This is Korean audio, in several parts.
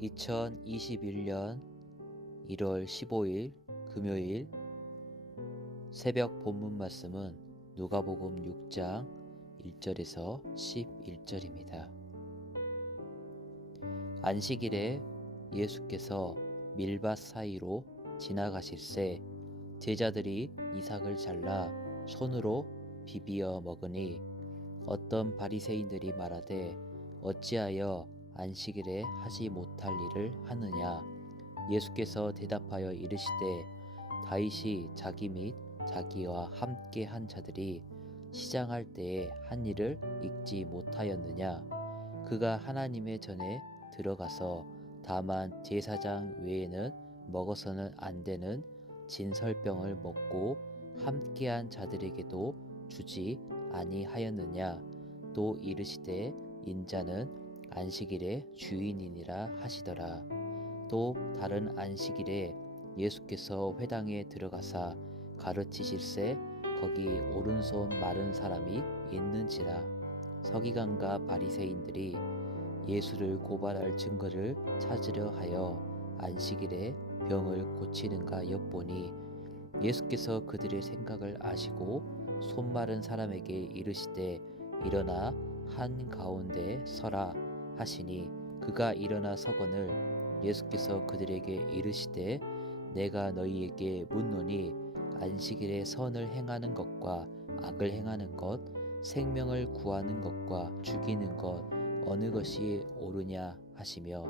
2021년 1월 15일 금요일 새벽 본문 말씀은 누가복음 6장 1절에서 11절입니다. 안식일에 예수께서 밀밭 사이로 지나가실새 제자들이 이삭을 잘라 손으로 비비어 먹으니 어떤 바리새인들이 말하되 어찌하여 안식일에 하지 못할 일을 하느냐. 예수께서 대답하여 이르시되 다윗이 자기 및 자기와 함께 한 자들이 시장할 때에 한 일을 잊지 못하였느냐. 그가 하나님의 전에 들어가서 다만 제사장 외에는 먹어서는 안 되는 진설병을 먹고 함께한 자들에게도 주지 아니하였느냐. 또 이르시되 인자는 안식일의 주인이니라 하시더라. 또 다른 안식일에 예수께서 회당에 들어가사 가르치실새 거기 오른손 마른 사람이 있는지라. 서기관과 바리새인들이 예수를 고발할 증거를 찾으려 하여 안식일에 병을 고치는가 엿보니 예수께서 그들의 생각을 아시고 손 마른 사람에게 이르시되 일어나 한 가운데 서라 하시니 그가 일어나 서거늘 예수께서 그들에게 이르시되 내가 너희에게 묻노니 안식일에 선을 행하는 것과 악을 행하는 것, 생명을 구하는 것과 죽이는 것 어느 것이 옳으냐 하시며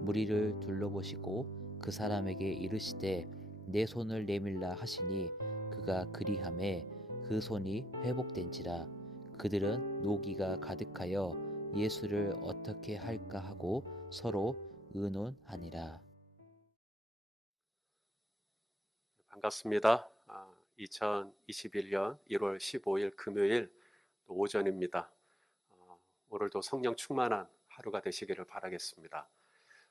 무리를 둘러보시고 그 사람에게 이르시되 내 손을 내밀라 하시니 그가 그리하매 그 손이 회복된지라. 그들은 노기가 가득하여 예수를 어떻게 할까 하고 서로 의논하니라. 반갑습니다. 2021년 1월 15일 금요일 오전입니다. 오늘도 성령 충만한 하루가 되시기를 바라겠습니다.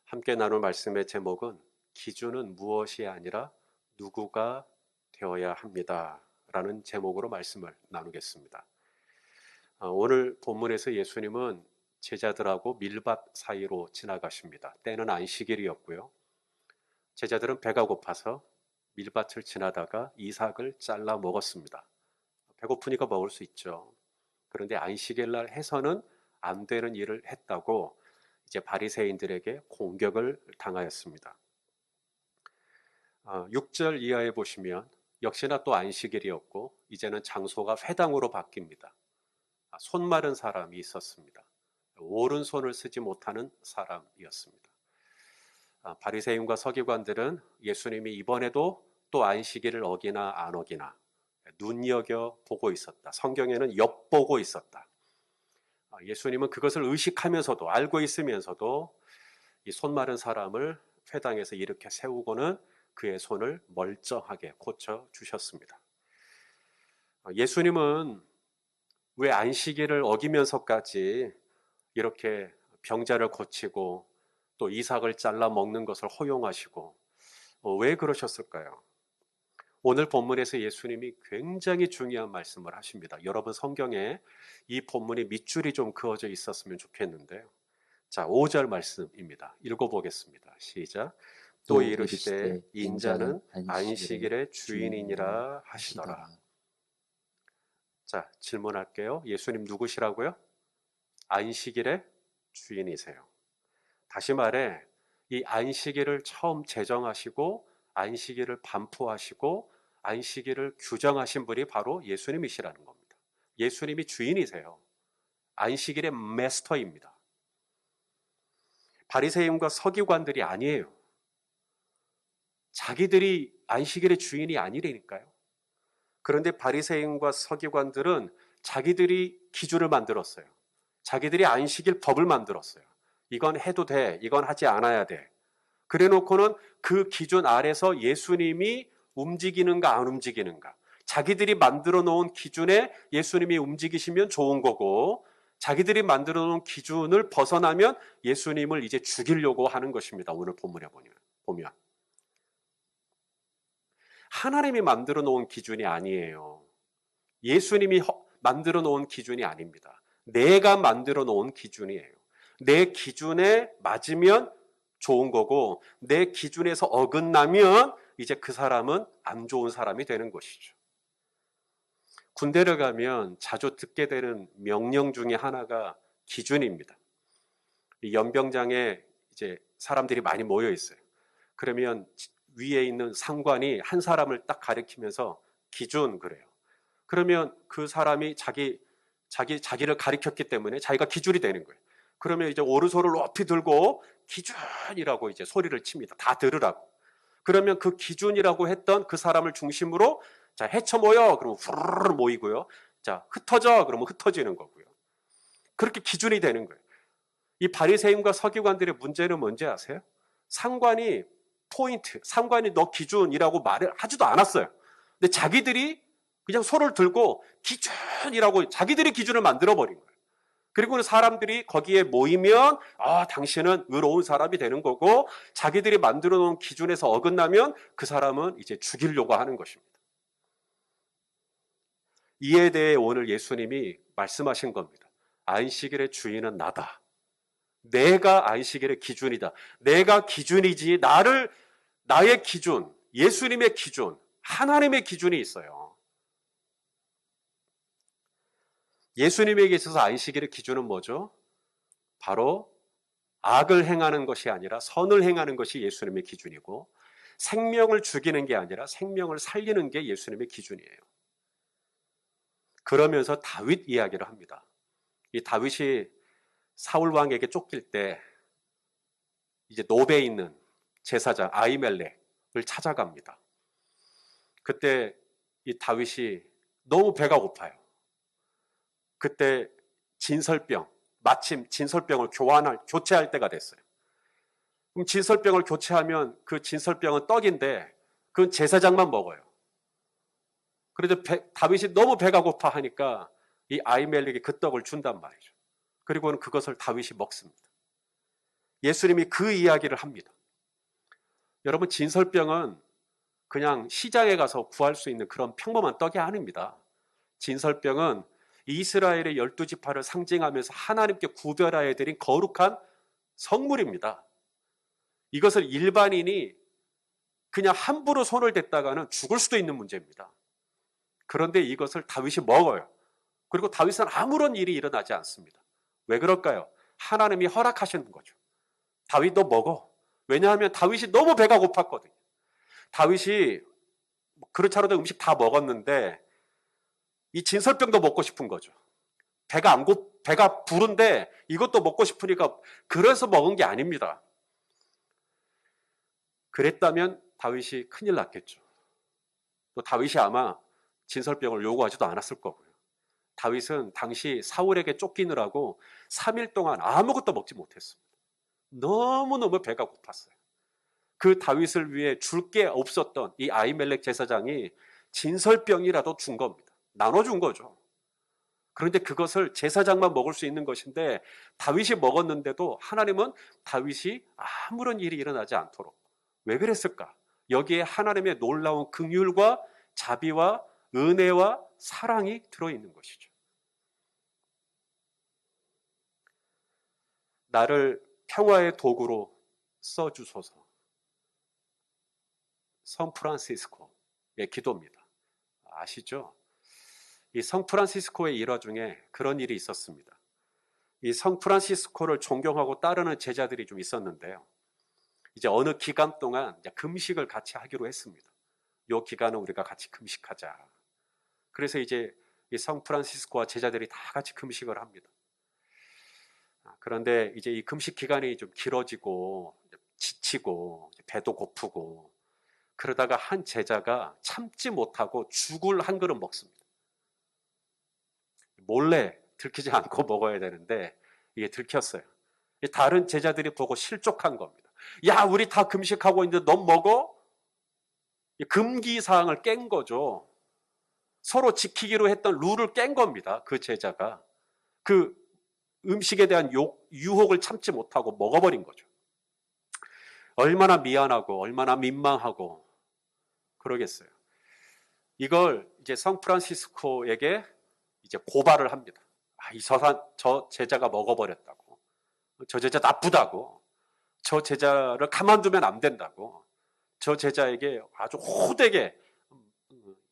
함께 나눌 말씀의 제목은 기준은 무엇이 아니라 누구가 되어야 합니다. 라는 제목으로 말씀을 나누겠습니다. 오늘 본문에서 예수님은 제자들하고 밀밭 사이로 지나가십니다. 때는 안식일이었고요. 제자들은 배가 고파서 밀밭을 지나다가 이삭을 잘라 먹었습니다. 배고프니까 먹을 수 있죠. 그런데 안식일 날 해서는 안 되는 일을 했다고 이제 바리새인들에게 공격을 당하였습니다. 6절 이하에 보시면 역시나 또 안식일이었고 이제는 장소가 회당으로 바뀝니다. 손 마른 사람이 있었습니다. 오른손을 쓰지 못하는 사람이었습니다. 바리새인과 서기관들은 예수님이 이번에도 또 안식일을 어기나 안 어기나 눈여겨보고 있었다. 성경에는 엿보고 있었다. 예수님은 그것을 의식하면서도 알고 있으면서도 이 손 마른 사람을 회당에서 이렇게 세우고는 그의 손을 멀쩡하게 고쳐주셨습니다. 예수님은 왜 안식일을 어기면서까지 이렇게 병자를 고치고 또 이삭을 잘라 먹는 것을 허용하시고 왜 그러셨을까요? 오늘 본문에서 예수님이 굉장히 중요한 말씀을 하십니다. 여러분 성경에 이 본문이 밑줄이 좀 그어져 있었으면 좋겠는데요. 자, 5절 말씀입니다. 읽어보겠습니다. 시작. 또 이르시되 인자는 안식일의 주인이니라 하시더라. 자, 질문할게요. 예수님 누구시라고요? 안식일의 주인이세요. 다시 말해 이 안식일을 처음 제정하시고 안식일을 반포하시고 안식일을 규정하신 분이 바로 예수님이시라는 겁니다. 예수님이 주인이세요. 안식일의 마스터입니다. 바리새인과 서기관들이 아니에요. 자기들이 안식일의 주인이 아니라니까요. 그런데 바리새인과 서기관들은 자기들이 기준을 만들었어요. 자기들이 안식일 법을 만들었어요. 이건 해도 돼, 이건 하지 않아야 돼. 그래 놓고는 그 기준 아래서 예수님이 움직이는가 안 움직이는가, 자기들이 만들어 놓은 기준에 예수님이 움직이시면 좋은 거고 자기들이 만들어 놓은 기준을 벗어나면 예수님을 이제 죽이려고 하는 것입니다. 오늘 본문에 보면 하나님이 만들어 놓은 기준이 아니에요. 예수님이 만들어 놓은 기준이 아닙니다. 내가 만들어 놓은 기준이에요. 내 기준에 맞으면 좋은 거고 내 기준에서 어긋나면 이제 그 사람은 안 좋은 사람이 되는 것이죠. 군대를 가면 자주 듣게 되는 명령 중에 하나가 기준입니다. 이 연병장에 이제 사람들이 많이 모여 있어요. 그러면 위에 있는 상관이 한 사람을 딱 가리키면서 기준 그래요. 그러면 그 사람이 자기를 가리켰기 때문에 자기가 기준이 되는 거예요. 그러면 이제 오른손을 높이 들고 기준이라고 이제 소리를 칩니다. 다 들으라고. 그러면 그 기준이라고 했던 그 사람을 중심으로 자, 헤쳐 모여. 그러면 후루루 모이고요. 자, 흩어져. 그러면 흩어지는 거고요. 그렇게 기준이 되는 거예요. 이 바리새인과 서기관들의 문제는 뭔지 아세요? 상관이 상관이 너 기준이라고 말을 하지도 않았어요. 근데 자기들이 그냥 손을 들고 기준이라고 자기들이 기준을 만들어 버린 거예요. 그리고는 사람들이 거기에 모이면 당신은 의로운 사람이 되는 거고 자기들이 만들어 놓은 기준에서 어긋나면 그 사람은 이제 죽이려고 하는 것입니다. 이에 대해 오늘 예수님이 말씀하신 겁니다. 안식일의 주인은 나다. 내가 안식일의 기준이다. 내가 기준이지 나의 기준, 예수님의 기준, 하나님의 기준이 있어요. 예수님에게 있어서 안식일의 기준은 뭐죠? 바로 악을 행하는 것이 아니라 선을 행하는 것이 예수님의 기준이고 생명을 죽이는 게 아니라 생명을 살리는 게 예수님의 기준이에요. 그러면서 다윗 이야기를 합니다. 이 다윗이 사울 왕에게 쫓길 때 이제 노베에 있는 제사장 아히멜렉을 찾아갑니다. 그때 이 다윗이 너무 배가 고파요. 그때 마침 진설병을 교체할 때가 됐어요. 그럼 진설병을 교체하면 그 진설병은 떡인데 그건 제사장만 먹어요. 그래도 다윗이 너무 배가 고파 하니까 이 아히멜렉이 그 떡을 준단 말이죠. 그리고는 그것을 다윗이 먹습니다. 예수님이 그 이야기를 합니다. 여러분, 진설병은 그냥 시장에 가서 구할 수 있는 그런 평범한 떡이 아닙니다. 진설병은 이스라엘의 12지파를 상징하면서 하나님께 구별하여 드린 거룩한 성물입니다. 이것을 일반인이 그냥 함부로 손을 댔다가는 죽을 수도 있는 문제입니다. 그런데 이것을 다윗이 먹어요. 그리고 다윗은 아무런 일이 일어나지 않습니다. 왜 그럴까요? 하나님이 허락하시는 거죠. 다윗 너 먹어. 왜냐하면 다윗이 너무 배가 고팠거든요. 다윗이 그렇지 않아도 음식 다 먹었는데 이 진설병도 먹고 싶은 거죠. 배가 부른데 이것도 먹고 싶으니까 그래서 먹은 게 아닙니다. 그랬다면 다윗이 큰일 났겠죠. 또 다윗이 아마 진설병을 요구하지도 않았을 거고요. 다윗은 당시 사울에게 쫓기느라고 3일 동안 아무것도 먹지 못했습니다. 너무너무 배가 고팠어요. 그 다윗을 위해 줄 게 없었던 이 아히멜렉 제사장이 진설병이라도 준 겁니다. 나눠준 거죠. 그런데 그것을 제사장만 먹을 수 있는 것인데 다윗이 먹었는데도 하나님은 다윗이 아무런 일이 일어나지 않도록 왜 그랬을까? 여기에 하나님의 놀라운 긍휼과 자비와 은혜와 사랑이 들어있는 것이죠. 나를 평화의 도구로 써주소서. 성프란시스코의 기도입니다. 아시죠? 이 성프란시스코의 일화 중에 그런 일이 있었습니다. 이 성프란시스코를 존경하고 따르는 제자들이 좀 있었는데요. 이제 어느 기간 동안 이제 금식을 같이 하기로 했습니다. 이 기간은 우리가 같이 금식하자. 그래서 이제 이 성프란시스코와 제자들이 다 같이 금식을 합니다. 그런데 이제 이 금식 기간이 좀 길어지고 지치고 배도 고프고 그러다가 한 제자가 참지 못하고 죽을 한 그릇 먹습니다. 몰래 들키지 않고 먹어야 되는데 이게 들켰어요. 다른 제자들이 보고 실족한 겁니다. 야, 우리 다 금식하고 있는데 넌 먹어? 금기사항을 깬 거죠. 서로 지키기로 했던 룰을 깬 겁니다. 그 제자가. 그 음식에 대한 유혹을 참지 못하고 먹어버린 거죠. 얼마나 미안하고 얼마나 민망하고 그러겠어요. 이걸 이제 성프란시스코에게 이제 고발을 합니다. 저 제자가 먹어버렸다고. 저 제자 나쁘다고. 저 제자를 가만두면 안 된다고, 저 제자에게 아주 호되게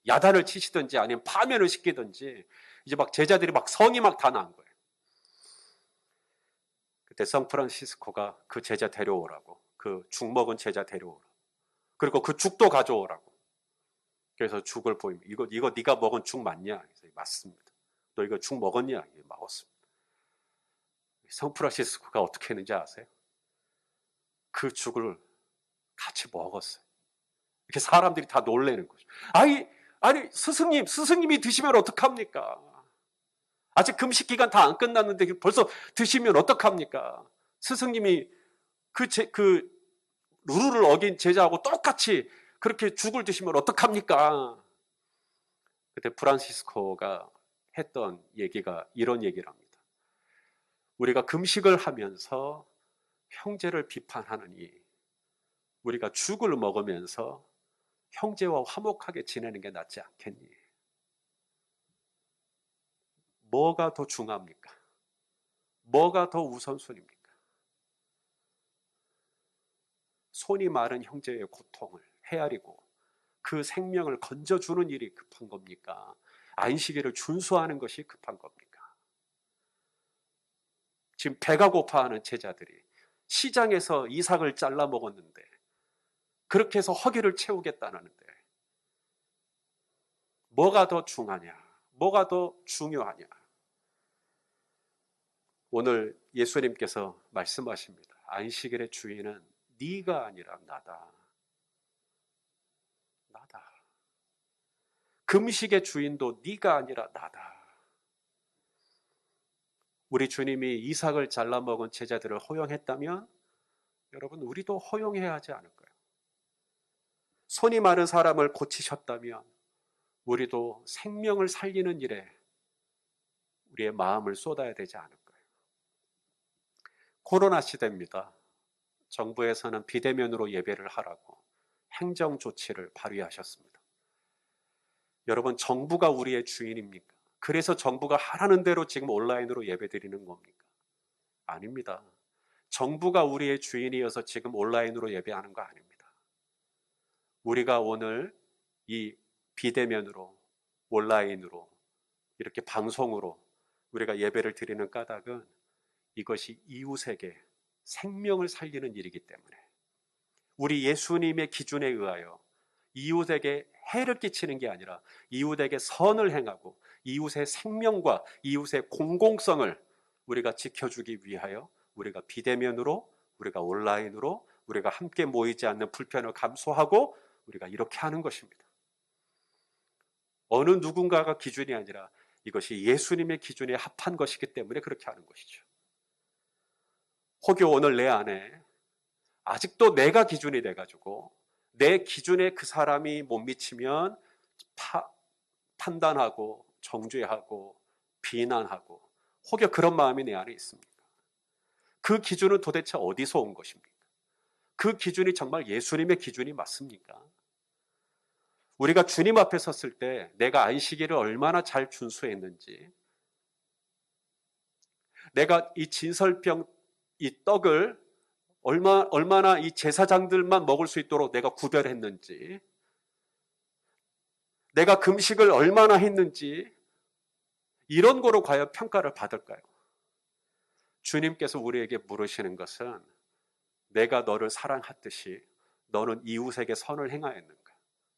야단을 치시든지 아니면 파면을 시키든지, 이제 막 제자들이 막 성이 막 다 난 거예요. 그때 성프란시스코가 그 제자 데려오라고, 그 죽 먹은 제자 데려오라고, 그리고 그 죽도 가져오라고. 그래서 죽을 보이면 이거 네가 먹은 죽 맞냐? 그래서 맞습니다. 너 이거 죽 먹었냐? 먹었습니다. 성프란시스코가 어떻게 했는지 아세요? 그 죽을 같이 먹었어요. 이렇게 사람들이 다 놀래는 거죠. 아니 스승님이 드시면 어떡합니까? 아직 금식 기간 다 안 끝났는데 벌써 드시면 어떡합니까? 스승님이 그 루ル를 어긴 제자하고 똑같이 그렇게 죽을 드시면 어떡합니까? 그때 프란시스코가 했던 얘기가 이런 얘기를 합니다. 우리가 금식을 하면서 형제를 비판하느니 우리가 죽을 먹으면서 형제와 화목하게 지내는 게 낫지 않겠니? 뭐가 더 중요합니까? 뭐가 더 우선순위입니까? 손이 마른 형제의 고통을 헤아리고 그 생명을 건져주는 일이 급한 겁니까? 안식일을 준수하는 것이 급한 겁니까? 지금 배가 고파하는 제자들이 시장에서 이삭을 잘라 먹었는데, 그렇게 해서 허기를 채우겠다는데 뭐가 더 중하냐? 뭐가 더 중요하냐? 오늘 예수님께서 말씀하십니다. 안식일의 주인은 네가 아니라 나다. 나다. 금식의 주인도 네가 아니라 나다. 우리 주님이 이삭을 잘라 먹은 제자들을 허용했다면 여러분, 우리도 허용해야 하지 않을까요? 손이 마른 사람을 고치셨다면 우리도 생명을 살리는 일에 우리의 마음을 쏟아야 되지 않을까요? 코로나 시대입니다. 정부에서는 비대면으로 예배를 하라고 행정 조치를 발휘하셨습니다. 여러분, 정부가 우리의 주인입니까? 그래서 정부가 하라는 대로 지금 온라인으로 예배드리는 겁니까? 아닙니다. 정부가 우리의 주인이어서 지금 온라인으로 예배하는 거 아닙니다. 우리가 오늘 이 비대면으로, 온라인으로, 이렇게 방송으로 우리가 예배를 드리는 까닭은 이것이 이웃에게 생명을 살리는 일이기 때문에, 우리 예수님의 기준에 의하여 이웃에게 해를 끼치는 게 아니라 이웃에게 선을 행하고 이웃의 생명과 이웃의 공공성을 우리가 지켜주기 위하여 우리가 비대면으로, 우리가 온라인으로, 우리가 함께 모이지 않는 불편을 감수하고 우리가 이렇게 하는 것입니다. 어느 누군가가 기준이 아니라 이것이 예수님의 기준에 합한 것이기 때문에 그렇게 하는 것이죠. 혹여 오늘 내 안에 아직도 내가 기준이 돼가지고 내 기준에 그 사람이 못 미치면 판단하고 정죄하고 비난하고, 혹여 그런 마음이 내 안에 있습니까? 그 기준은 도대체 어디서 온 것입니까? 그 기준이 정말 예수님의 기준이 맞습니까? 우리가 주님 앞에 섰을 때 내가 안식일을 얼마나 잘 준수했는지, 내가 이 진설병, 이 떡을 얼마나 이 제사장들만 먹을 수 있도록 내가 구별했는지, 내가 금식을 얼마나 했는지, 이런 거로 과연 평가를 받을까요? 주님께서 우리에게 물으시는 것은 내가 너를 사랑하듯이 너는 이웃에게 선을 행하였는가?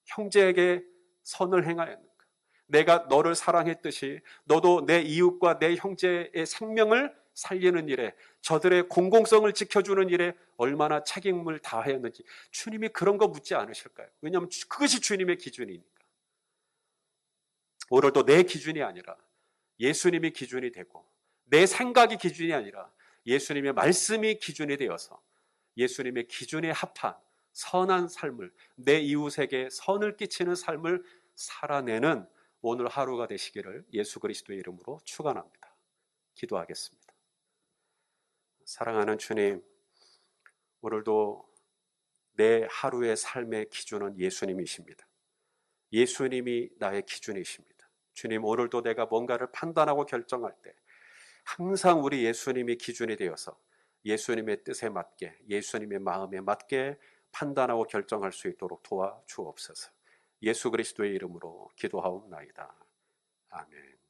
형제에게 선을 행하였는가? 내가 너를 사랑했듯이 너도 내 이웃과 내 형제의 생명을 살리는 일에, 저들의 공공성을 지켜주는 일에 얼마나 책임을 다하였는지 주님이 그런 거 묻지 않으실까요? 왜냐하면 그것이 주님의 기준이니까. 오늘도 내 기준이 아니라 예수님이 기준이 되고, 내 생각이 기준이 아니라 예수님의 말씀이 기준이 되어서 예수님의 기준에 합한 선한 삶을, 내 이웃에게 선을 끼치는 삶을 살아내는 오늘 하루가 되시기를 예수 그리스도의 이름으로 축원합니다. 기도하겠습니다. 사랑하는 주님, 오늘도 내 하루의 삶의 기준은 예수님이십니다. 예수님이 나의 기준이십니다. 주님, 오늘도 내가 뭔가를 판단하고 결정할 때 항상 우리 예수님이 기준이 되어서 예수님의 뜻에 맞게, 예수님의 마음에 맞게 판단하고 결정할 수 있도록 도와주옵소서. 예수 그리스도의 이름으로 기도하옵나이다. 아멘.